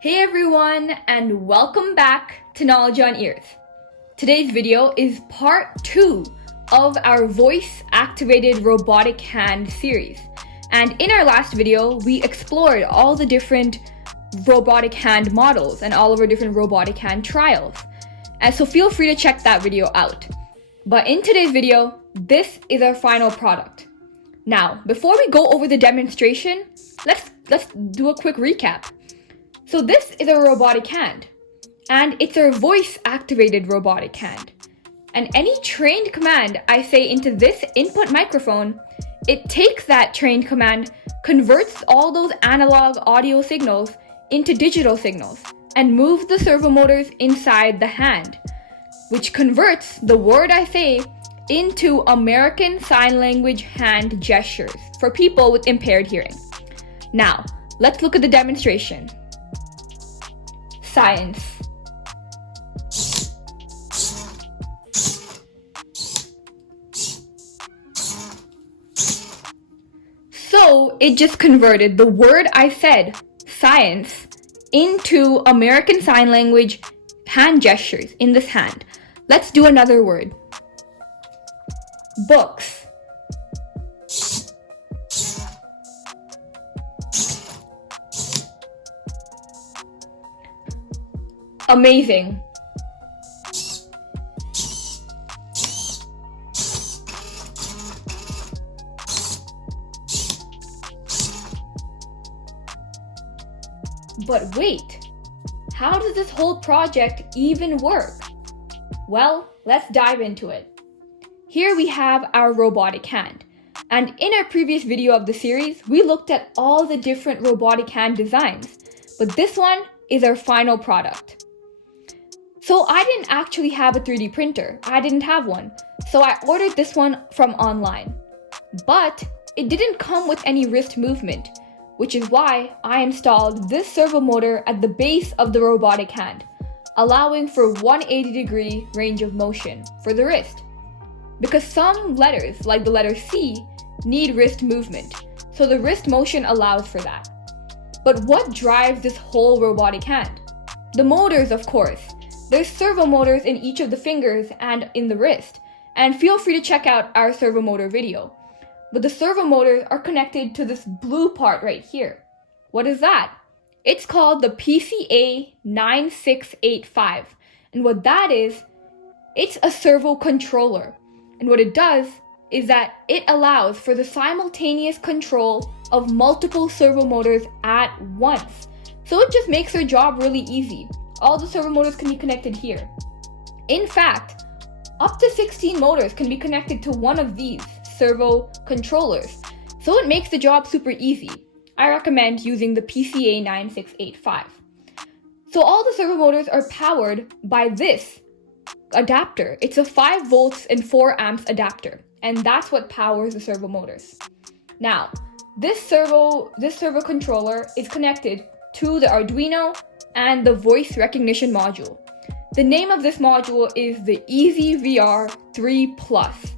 Hey everyone, and welcome back to Knowledge on Ears. Today's video is part 2 of our voice-activated robotic hand series. And in our last video, we explored all the different robotic hand models and all of our different robotic hand trials. And so feel free to check that video out. But in today's video, this is our final product. Now, before we go over the demonstration, let's do a quick recap. So this is a robotic hand, and it's a voice-activated robotic hand. And any trained command I say into this input microphone, it takes that trained command, converts all those analog audio signals into digital signals, and moves the servo motors inside the hand, which converts the word I say into American Sign Language hand gestures for people with impaired hearing. Now, let's look at the demonstration. Science. So it just converted the word I said, science, into American Sign Language hand gestures in this hand. Let's do another word. Books. Amazing. But wait, how does this whole project even work? Well, let's dive into it. Here we have our robotic hand. And in our previous video of the series, we looked at all the different robotic hand designs. But this one is our final product. So I didn't actually have a 3D printer. I didn't have one. So I ordered this one from online. But it didn't come with any wrist movement, which is why I installed this servo motor at the base of the robotic hand, allowing for 180-degree range of motion for the wrist. Because some letters, like the letter C, need wrist movement, so the wrist motion allows for that. But what drives this whole robotic hand? The motors, of course. There's servo motors in each of the fingers and in the wrist, and feel free to check out our servo motor video. But the servo motors are connected to this blue part right here. What is that? It's called the PCA 9685, and what that is, it's a servo controller. And what it does is that it allows for the simultaneous control of multiple servo motors at once. So it just makes their job really easy. All the servo motors can be connected here. In fact, up to 16 motors can be connected to one of these servo controllers. So it makes the job super easy. I recommend using the PCA 9685. So all the servo motors are powered by this adapter. It's a 5 volts and 4 amps adapter, and that's what powers the servo motors. Now, this servo controller is connected to the Arduino and the voice recognition module. The name of this module is the EasyVR3 Plus.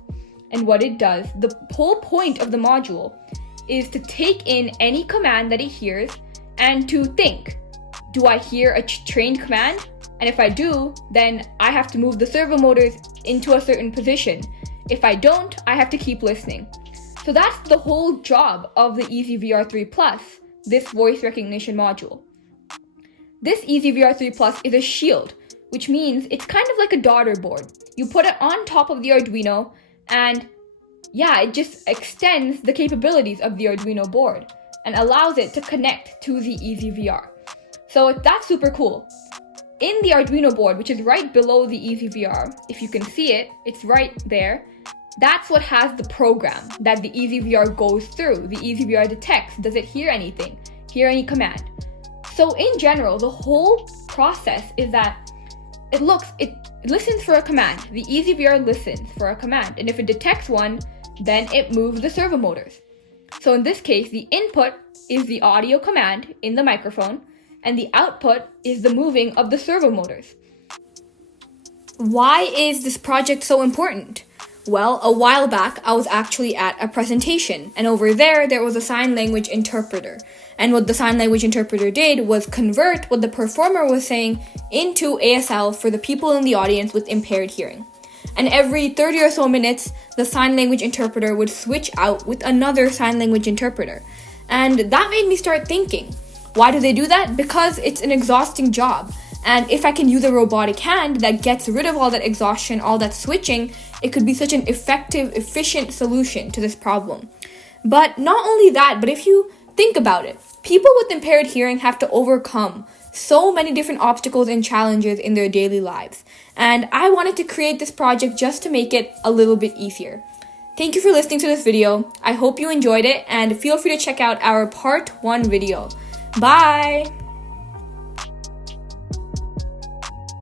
And what it does, the whole point of the module is to take in any command that it hears and to think, do I hear a trained command? And if I do, then I have to move the servo motors into a certain position. If I don't, I have to keep listening. So that's the whole job of the EasyVR3 Plus, this voice recognition module. This EasyVR3 Plus is a shield, which means it's kind of like a daughter board. You put it on top of the Arduino, and yeah, it just extends the capabilities of the Arduino board and allows it to connect to the EasyVR. So that's super cool. In the Arduino board, which is right below the EasyVR, if you can see it, it's right there. That's what has the program that the EasyVR goes through. The EasyVR detects, does it hear anything? Hear any command? So in general, the whole process is that it listens for a command. The EasyVR listens for a command, and if it detects one, then it moves the servo motors. So in this case, the input is the audio command in the microphone, and the output is the moving of the servo motors. Why is this project so important? Well, a while back, I was actually at a presentation, and over there was a sign language interpreter. And what the sign language interpreter did was convert what the performer was saying into ASL for the people in the audience with impaired hearing. And every 30 or so minutes, the sign language interpreter would switch out with another sign language interpreter. And that made me start thinking, why do they do that? Because it's an exhausting job. And if I can use a robotic hand that gets rid of all that exhaustion, all that switching, it could be such an effective, efficient solution to this problem. But not only that, but if you think about it, people with impaired hearing have to overcome so many different obstacles and challenges in their daily lives. And I wanted to create this project just to make it a little bit easier. Thank you for listening to this video. I hope you enjoyed it, and feel free to check out our part 1 video. Bye!